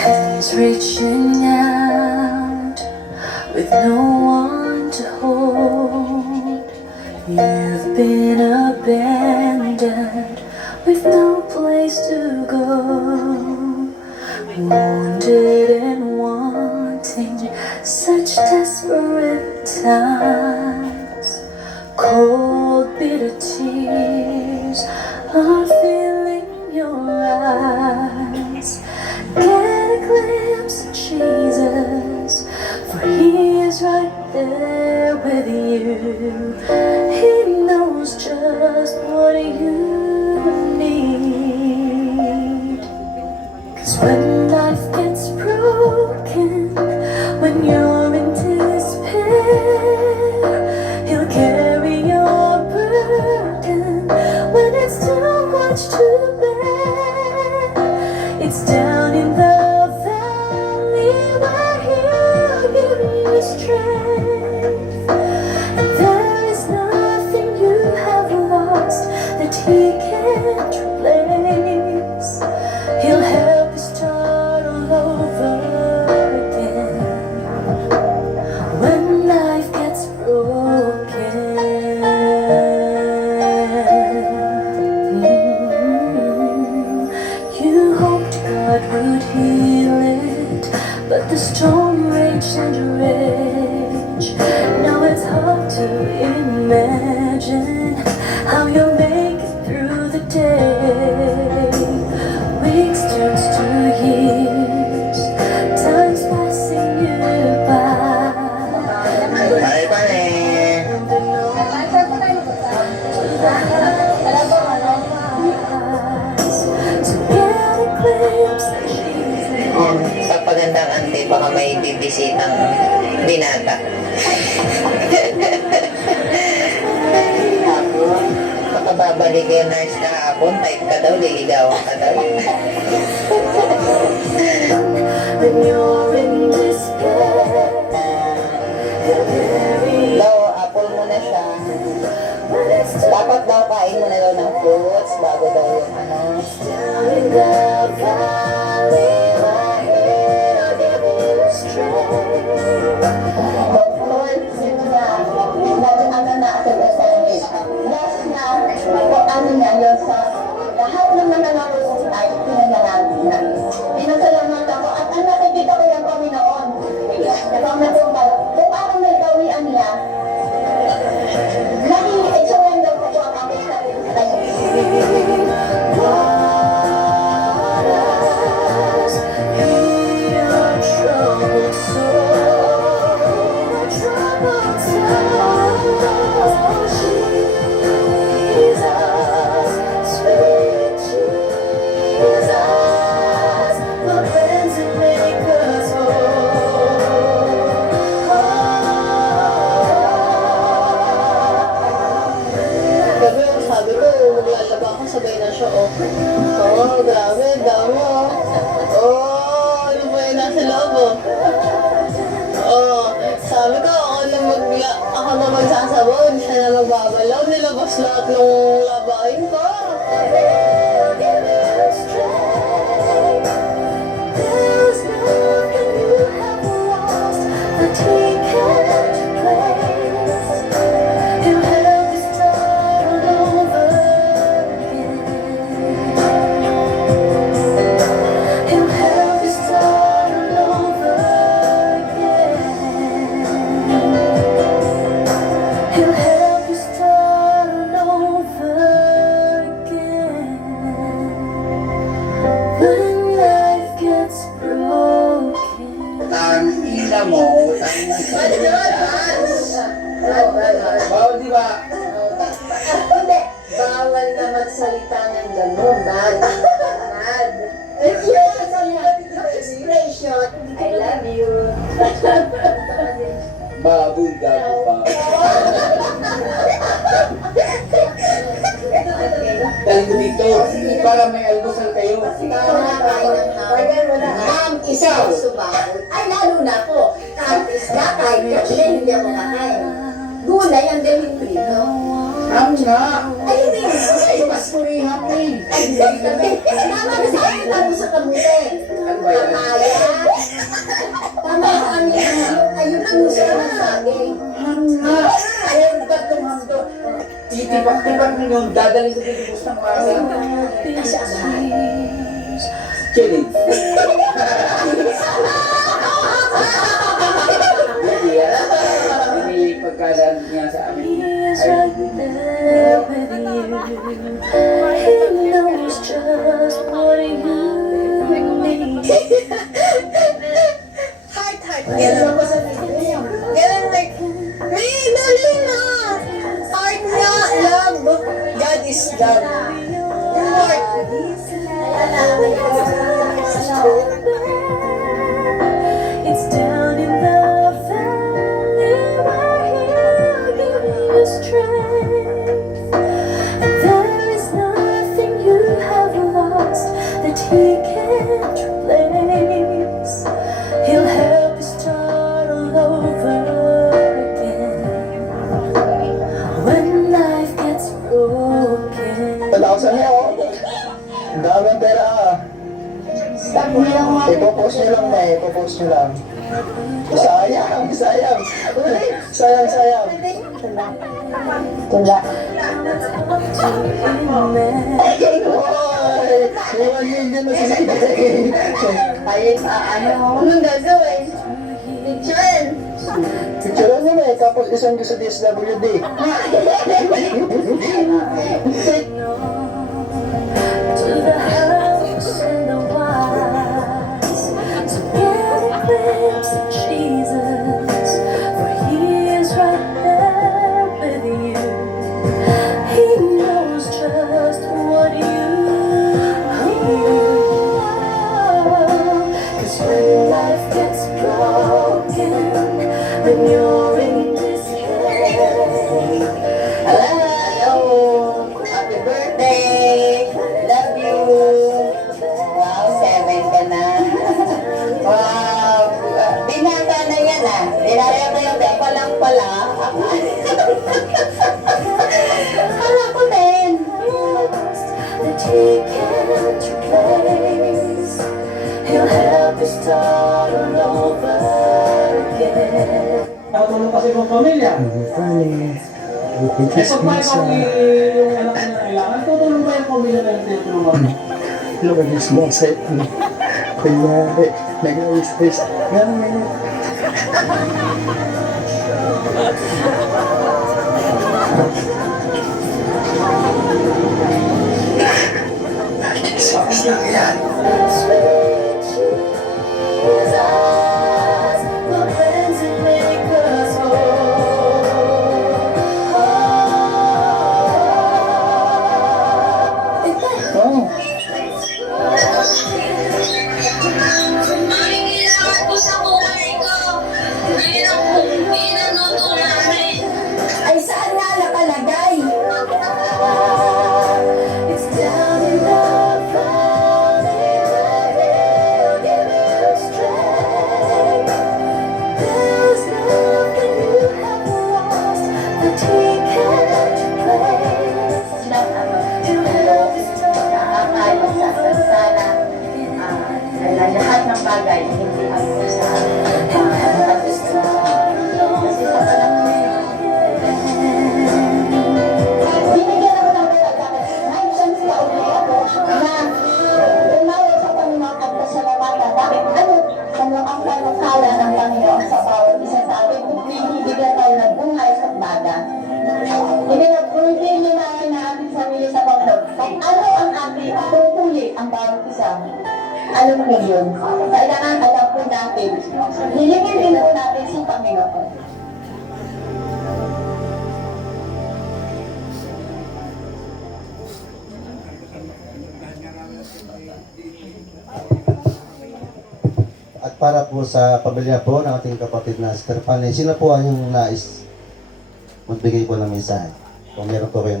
Hands reaching out with no one to hold. You've been abandoned with no place to go. Wounded and wanting such desperate times. Cold, bitter tears are filling your eyes. Get a glimpse of Jesus, for He is right there with you. He knows just what you need. 'Cause when life gets broken, when you're in despair, He'll carry your burden when it's too much to bear. It's down in the valley where He'll give you strength. And there is nothing you have lost that He can't replace. He'll help you start all over again when life gets broken. You hoped God would heal it, but the storm raged and raged. Now it's hard to imagine how you'll make it through the day. Weeks turns to years, time's passing you by. Bye bye. To get a glimpse of Jesus. Sa pagandang ante, baka may bibisitang binata. Baka babalik yung nurse kahapon, type ka daw, liligawan ka daw. When you're in despair, He'll carry Daw, apple muna siya. when it's too Dapat daw kain muna daw ng fruits bago daw yung down in the valley where He'll give you strength. Ano niya, yung sa lahat ng nananalo ay pinanalangin na. Pinasalamat ako at ang nakikita ko yung Panginoon. Napamatumbal, kung ako may gawian niya, naging i-surrender ko ang aking sarili sa kanya. Waters heal your troubled soul, your troubled soul. Jesus, sweet Jesus, my friends and make us Gabi, sabi ko, maglalaba ako, sabay na siya, oh. Oo, grabe, dami, oh. Oh, ano ba yun nasa loob, oh. Oh, sabi ko, ako na magsasabon, siya na magbabalaw, nilabas lahat ng labahin ko. He'll give you strength. There's nothing you have lost that He can't replace. He'll help you start all over again. He'll help you start all over again. He'll help you start all over again when life gets broken. Tangina mo. Bawal di ba? Hindi, bawal na magsalita ng gano'n, Dad. Dad. Expression. I love you. Baboy gago pa. Dali mo dito para may almusal kayo. Isaw. Ay, lalo na po. Kahit isda, kahit hindi ako kakain. gulay ang dalhin prito. Ham nga. Ay, hindi. Ay, mas kuriham eh. Ay, hindi. Tama ka sa akin tayo sa kamuti. Ano ba yan? Kaya. Tama sa amin ayun po siya ng saging. Ham nga. Ayaw ba itong ham to? Titipak-tipak ninyo. Dadaling ko dito ng mami. Asya ba? Chili. Hindi yan. Hindi pagkalaan niya sa amin. He is right there with you. He knows just what you need. Heart. Ganun ako sa video. Ganun like, may dali na. Heart nga, love. God is love. Lord. It's down in the valley where He'll give you strength. And there is nothing you have lost that He can't replace. He'll help you start all over again when life gets broken. 1,000 niya, oh. Ang daming pera, ah. Stop mo lang mga. Ipopost nyo lang na, ipopost nyo lang. Sayang. Sayang. Tula. Hoy! May 1 million na sisigay. Ayun, anong gagawin? Picture. Picturean nyo na eh, tapos isang nyo sa DSWD. To the house and the wise, to get a glimpse of Jesus, for He is right there with you. He knows just what you need. 'Cause when life gets broken, when you're in despair, Hello! Happy birthday! Love you! Wow, 7 ka na. Wow! Binata na yan ah. Dinaya ko yung pa lang pala. Kala ko din. that He can't replace. He'll help you start all over again. Nakatulong kasi kong pamilya. Eh, pag may yung anak na kailangan, tutulong ba yung pamilya na yung tinutulungan mo? Look at this small set. Kunyari, nag-ayos-ayos. Ganun. Sakit lang yan. Sweet Jesus, the friends that make us whole. Oh. Kailangan ko sa buhay ko. Ngayon ako pinanutulamin. Ay, saan nga nakalagay? It's down in the valley where He'll give you strength. There's nothing you have lost that He can't replace. He'll help you start Nakakayo sa sana. Lahat ng bagay, hindi ako sa He'll help you start all Kasi sa over panahon again. binigyan ako ng pagkakataon. May chance ka ulit ako na umawa sa Panginoon at pasalamatan. Bakit ano ang panukala ng Panginoon sa bawat isa sa atin kung binibigyan tayo ng buhay sa umaga. Ibinag-fulfill namin na ating sarili sa Panginoon. Kung ano ang ating tungkulin ang bawat isa. Alam mo yun. Kailangan alam po natin. Hilingin din po natin sa Panginoon. At para po sa pamilya po ng ating kapatid na Sister Fanny, sino po ang yung nais magbigay po ng mensahe? Kung meron po kayo na